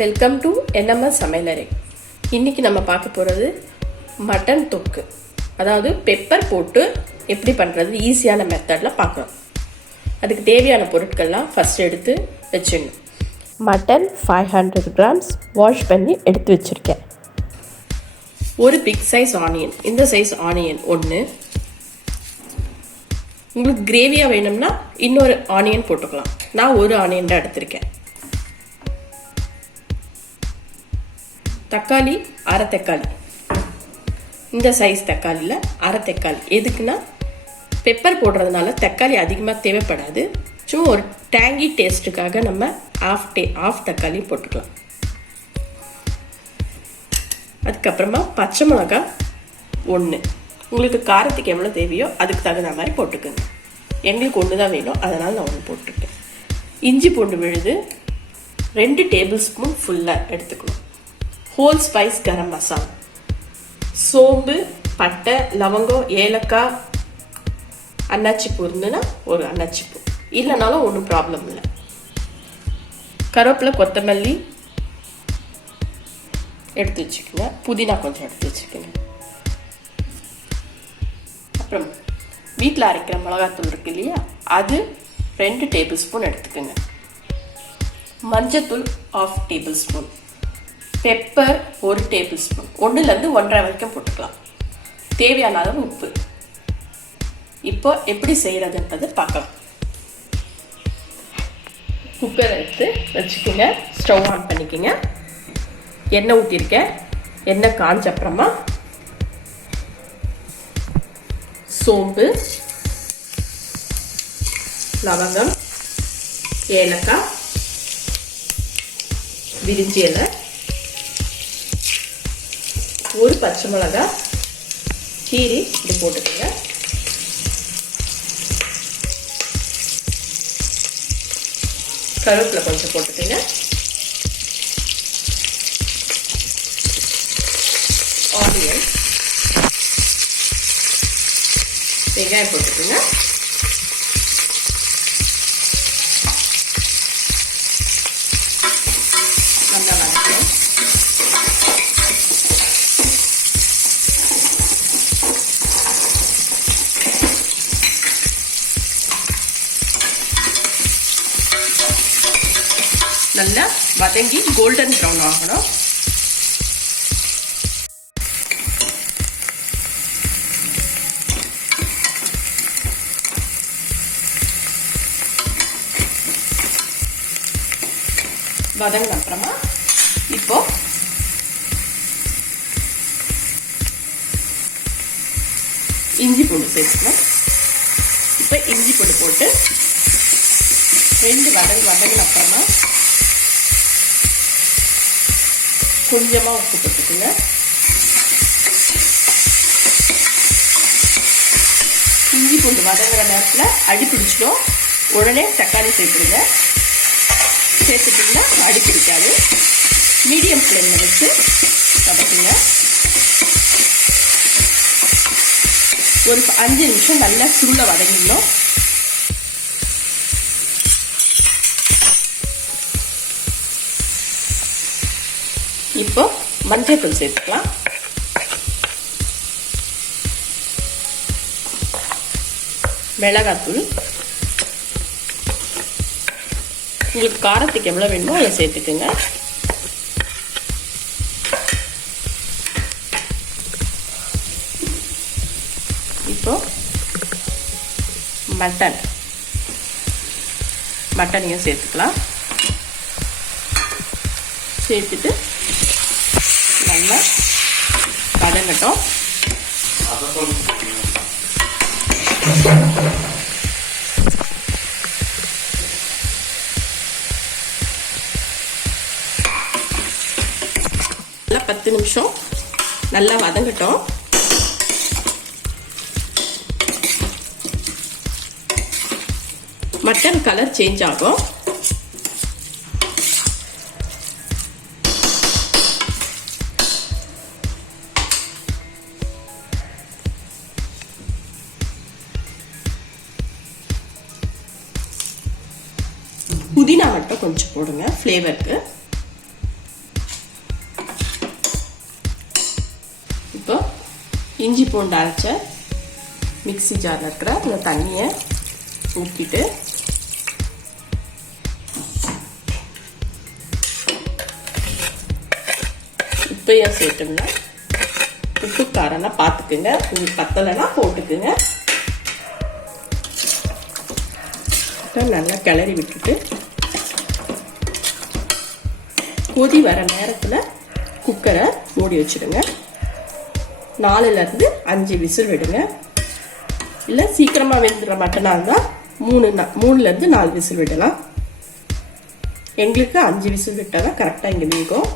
Welcome to NMS Samayal Arai. இன்னைக்கு நம்ம பார்க்க போகிறது மட்டன் தொக்கு, அதாவது பெப்பர் போட்டு எப்படி பண்ணுறது ஈஸியான மெத்தடில் பார்க்குறோம். அதுக்கு தேவையான பொருட்கள்லாம் ஃபஸ்ட் எடுத்து வச்சிடணும். மட்டன் 500 grams வாஷ் பண்ணி எடுத்து வச்சுருக்கேன். ஒரு பிக் சைஸ் ஆனியன், இந்த சைஸ் ஆனியன் ஒன்று. உங்களுக்கு கிரேவியாக வேணும்னா இன்னொரு ஆனியன் போட்டுக்கலாம். நான் ஒரு ஆனியன் தான் எடுத்திருக்கேன். தக்காளி அரை தக்காளி, இந்த சைஸ் தக்காளியில் அரை தக்காளி. எதுக்குன்னா பெப்பர் போடுறதுனால தக்காளி அதிகமாக தேவைப்படாது. சும்மா ஒரு டேங்கி டேஸ்ட்டுக்காக நம்ம ஆஃப் தக்காளி போட்டுக்கலாம். அதுக்கப்புறமா பச்சை மிளகாய் ஒன்று. உங்களுக்கு காரத்துக்கு எவ்வளோ தேவையோ அதுக்கு தகுந்த மாதிரி போட்டுக்கோங்க. எங்களுக்கு ஒன்று தான் வேணும், அதனால் நான் ஒன்று போட்டிருக்கேன். இஞ்சி பூண்டு விழுது 2 டேபிள் ஸ்பூன் ஃபுல்லாக எடுத்துக்கணும். ஹோல் ஸ்பைஸ் கரம் மசாலா, சோம்பு, பட்டை, லவங்கம், ஏலக்காய், அன்னாச்சிப்பூ இருந்துன்னா ஒரு அன்னாச்சிப்பூ, இல்லைனாலும் ஒன்றும் ப்ராப்ளம் இல்லை. கருவேப்பிலை, கொத்தமல்லி எடுத்து வச்சுக்கோங்க. புதினா கொஞ்சம் எடுத்து வச்சுக்கோங்க. அப்புறம் வீட்டில் அரைக்கிற மிளகாத்தூள் இருக்கு இல்லையா, அது 2 டேபிள் ஸ்பூன் எடுத்துக்கோங்க. மஞ்சத்தூள் 1/2 tablespoon, pepper 1 tablespoon, 1லேருந்து 1.5 வரைக்கும் போட்டுக்கலாம். தேவையான அளவு உப்பு. இப்போ எப்படி செய்கிறதுன்றது பார்க்கலாம். குக்கர் எடுத்து வச்சுக்கோங்க. ஸ்டவ் ஆன் பண்ணிக்கோங்க. எண்ணெய் ஊற்றிருக்கேன். எண்ணெய் காஞ்ச அப்புறமா சோம்பு, லவங்கம், ஏலக்காய், விரிஞ்சி இலை, ஒரு பச்சை மிளகாய் கீரி இப்படி போட்டுக்கோங்க. கருவேப்பிலை கொஞ்சம் போட்டுக்கோங்க. ஆனியன், வெங்காயம் போட்டுக்கோங்க. நல்லா வதக்கணும். நல்லா வதங்கி கோல்டன் ப்ரௌன் ஆகணும். வதங்கின அப்புறமா இப்போ இஞ்சி பூண்டு சேர்த்துக்கணும். இப்போ இஞ்சி பூண்டு போட்டு 2 வதங்கின அப்புறமா கொஞ்சமாக உப்பு போட்டுக்குங்க. இஞ்சி பூண்டு வதங்குற நேரத்தில் அடி பிடிச்சிடும். உடனே தக்காளி சேர்த்துடுங்க. சேர்த்துட்டிங்கன்னா அடி பிடிக்காது. மீடியம் ஃப்ளேமில் வச்சு வதக்குங்க. ஒரு 5 நிமிஷம் நல்லா சுருள வதங்கிடணும். இப்போ மஞ்சள்தூள் சேர்த்துக்கலாம். மிளகாத்தூள், உங்களுக்கு காரத்துக்கு எவ்வளோ வேணுமோ அதை சேர்த்துக்குங்க. இப்போ மட்டனையும் சேர்த்துக்கலாம். சேர்த்துட்டு நல்லா வதங்கட்டும். நல்லா 10 நிமிஷம் நல்லா வதங்கட்டும். மட்டன் கலர் சேஞ்ச் ஆகும். புதினா மட்டும் கொஞ்சம் போடுங்க ஃப்ளேவருக்கு. இஞ்சி பூண்டு அரைச்ச மிக்ஸி ஜாரில் இருக்கிற இந்த தண்ணியை ஊற்றிட்டு உப்பையும் சேர்த்துங்க. உப்பு காரம்லாம் பார்த்துக்குங்க, உங்களுக்கு பத்தலைன்னா போட்டுக்குங்க. நல்லா கிளறி விட்டுட்டு கொதி வர நேரத்தில் குக்கரை மூடி வச்சுடுங்க. 4லேருந்து 5 விசில் விடுங்க. இல்லை சீக்கிரமாக வெந்துடுற மட்டனாக இருந்தால் 3லேருந்து 4 விசில் விடலாம். எங்களுக்கு 5 விசில் விட்டால் தான் கரெக்டாக இங்கே வேகும்.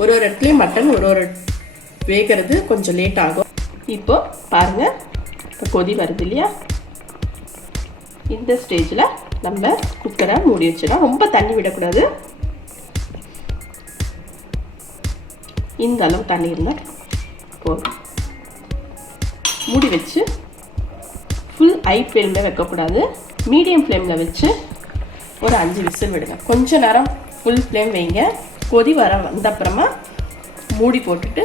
ஒரு இடத்துலையும் மட்டன் ஒரு வேகிறது கொஞ்சம் லேட் ஆகும். இப்போ பாருங்க, இப்போ கொதி வருது இல்லையா? இந்த ஸ்டேஜில் நம்ம குக்கரை மூடி வச்சிடலாம். ரொம்ப தண்ணி விடக்கூடாது. இந்த அளவு தண்ணி இருந்தால் போதும். மூடி வச்சு ஃபுல் ஹை ஃப்ளேமில் வைக்கக்கூடாது, மீடியம் ஃப்ளேமில் வச்சு ஒரு 5 விசில் விடுங்க. கொஞ்ச நேரம் ஃபுல் ஃப்ளேம் வைங்க. கொதி வந்த அப்புறமா மூடி போட்டுட்டு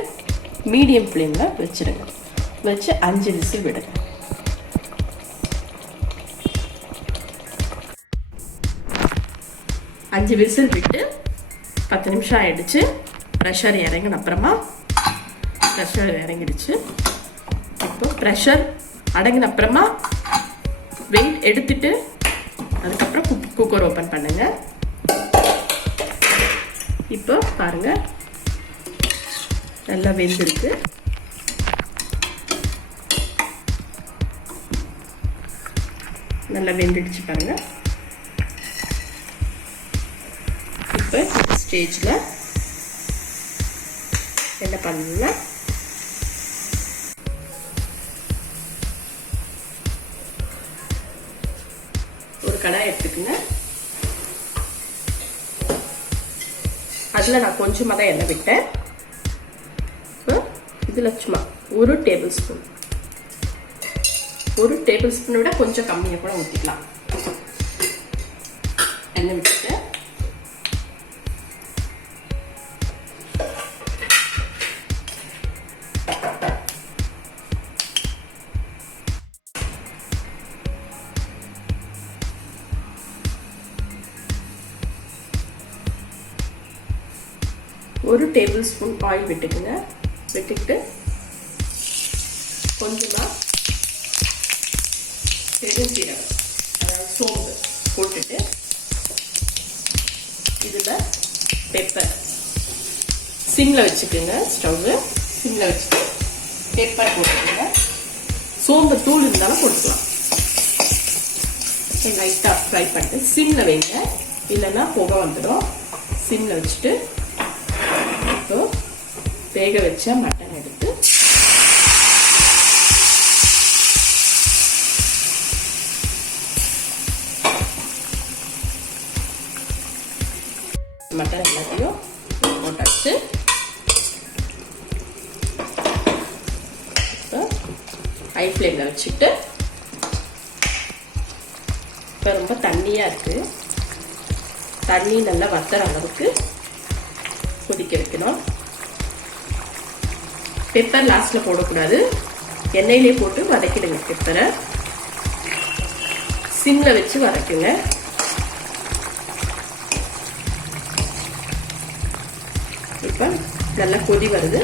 மீடியம் ஃப்ளேமில் வச்சுடுங்க. வச்சு 5 விசில் விடுங்க. அஞ்சு விசில் விட்டு 10 நிமிஷம் ஆயிடுச்சு. ப்ரெஷர் இறங்கின அப்புறமா ப்ரெஷர் இறங்கிடுச்சு. இப்போ ப்ரெஷர் அடங்கின அப்புறமா வெயிட் எடுத்துட்டு அதுக்கப்புறம் குக்கர் ஓப்பன் பண்ணுங்க. இப்போ பாருங்க, நல்லா வெந்திருக்கு. நல்லா வெந்துடுச்சு பாருங்க. இப்போ இந்த ஸ்டேஜில் என்ன பண்ணணும்னா ஒரு கடாய் எடுத்துக்கோங்க. அதில் நான் கொஞ்சமாக தான் எண்ணெய் விட்டேன். இப்போ இதில் சும்மா ஒரு டேபிள் ஸ்பூன் விட கொஞ்சம் கம்மியாக கூட ஊற்றிக்கலாம். எண்ணெய் விட்டுட்டு ஒரு டேபிள் ஸ்பூன் ஆயில் விட்டுக்குங்க. விட்டுக்கிட்டு கொஞ்சமாக பெருஞ்சீரகம், அதாவது சோம்பு போட்டுட்டு இதில் பெப்பர் சிம்மில் வச்சுக்கோங்க. ஸ்டவ்வு சிம்மில் வச்சுட்டு பெப்பர் போட்டுக்கோங்க. சோம்பு தூள் இருந்தாலும் போட்டுக்கலாம். லைட்டாக ஃப்ரை பண்ணிட்டு சிம்மில் வைங்க, இல்லைன்னா புகை வந்துடும். சிம்மில் வச்சுட்டு இப்போ வேக வச்ச மட்டன் எடுத்து மட்டன் எல்லாத்தையும் போட்டாச்சு. இப்போ ஹை ஃப்ளேமில் வச்சுட்டு இப்போ ரொம்ப தண்ணியாக இருக்குது. தண்ணி நல்லா வத்துற அளவுக்கு கொதிக்க வைக்கணும். பெப்பர் லாஸ்ட்டில் போடக்கூடாது, எண்ணெயிலே போட்டு வதக்கிடுங்க. பெப்பரை சிம்மில் வச்சு வதக்குங்க. இப்போ நல்லா கொதி வருது.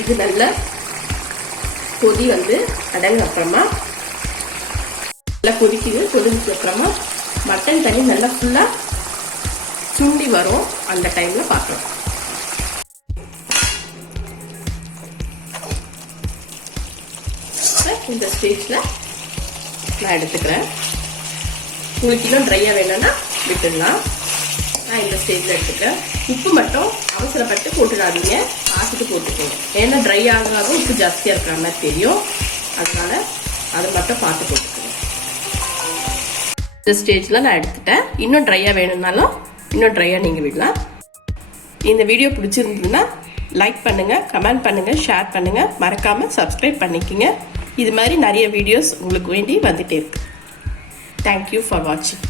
இது நல்ல கொதி வந்து அடங்க அப்புறமா நல்லா கொதிக்குது. கொதிக்கு அப்புறமா மட்டன் தண்ணி நல்லா ஃபுல்லா சுண்டி வரும். அந்த டைம்ல பார்க்கலாம். இந்த ஸ்டேஜ்ல நான் எடுத்துக்கிறேன். உங்களுக்கு இன்னும் ட்ரையா வேணும்னா விட்டுடலாம். நான் இந்த ஸ்டேஜ்ல எடுத்துக்கிறேன். உப்பு மட்டும் அவசரப்பட்டு போட்டுடாதீங்க, பார்த்துட்டு போட்டுக்கோங்க. ஏன்னா ட்ரை ஆகாத உப்பு ஜாஸ்தியாக இருக்கிற மாதிரி தெரியும். அதனால அதை மட்டும் பார்த்து போட்டுக்கோங்க. இந்த ஸ்டேஜில் நான் எடுத்துட்டேன். இன்னும் ட்ரையாக வேணும்னாலும் இன்னும் ட்ரையாக நீங்கள் விடலாம். இந்த வீடியோ பிடிச்சிருந்ததுன்னா லைக் பண்ணுங்கள், கமெண்ட் பண்ணுங்கள், ஷேர் பண்ணுங்கள். மறக்காமல் சப்ஸ்கிரைப் பண்ணிக்கோங்க. இது மாதிரி நிறைய வீடியோஸ் உங்களுக்கு வேண்டி வந்துகிட்டே இருக்கு. தேங்க்யூ ஃபார் வாட்சிங்.